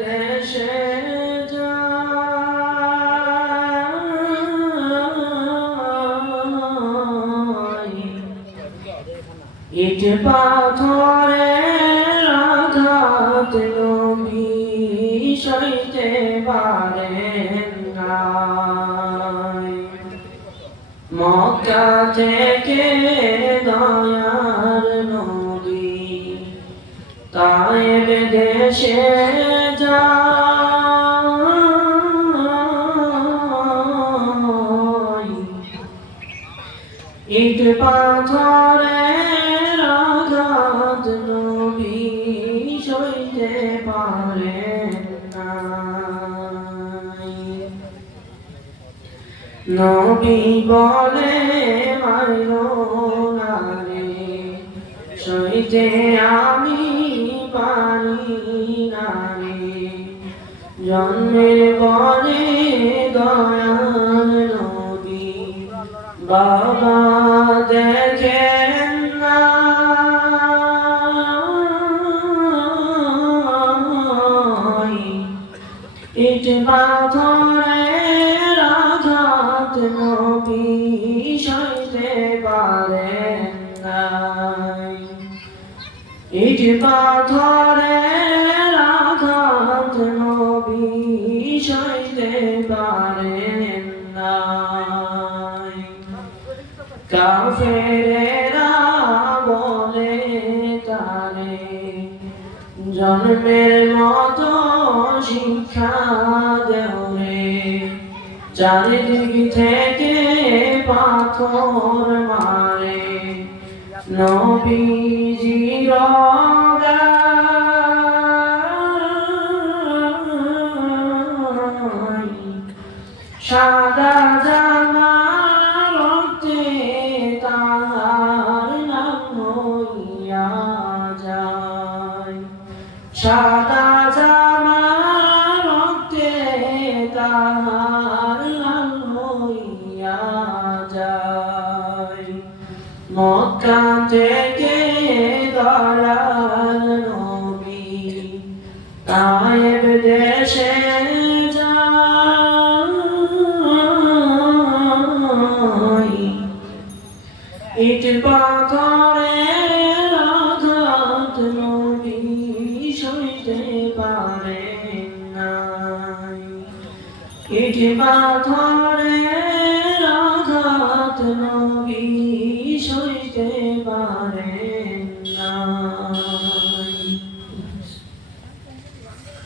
দেশে ইট পাথরের আঘাত নবী সইতে পারেন নাই। মক্কা থেকে দয়ার নবী তায়েব দেশে যায়। ইট পাথরের আঘাত নবী সইতে পারেন নাই। নবী বলে মারো না রে, সইতে আমি পারি না রে। জন্মের পরে দয়াল নবী বাবা দেখেন না। ইট পাথরের আঘাত নবী সইতে পারেন নাই। ইট পাথরের আঘাত নবী সইতে পারেন নাই। কাফেরেরা বলে তারে জন্মের মতো শিক্ষা দেও রে। চারিদিক থেকে পাথর মারে নবীজির গায়। সাদা জামা রক্তে তাহার নাম হইয়া যায়। সাদা জামা রক্তে তাহার নাম হইয়া যায়। মক্কা থেকে দয়াল নবী তায়েব দেশে যায়। ইট পাথরের আঘাত নবী সইতে পারেন নাই। ইট পাথরের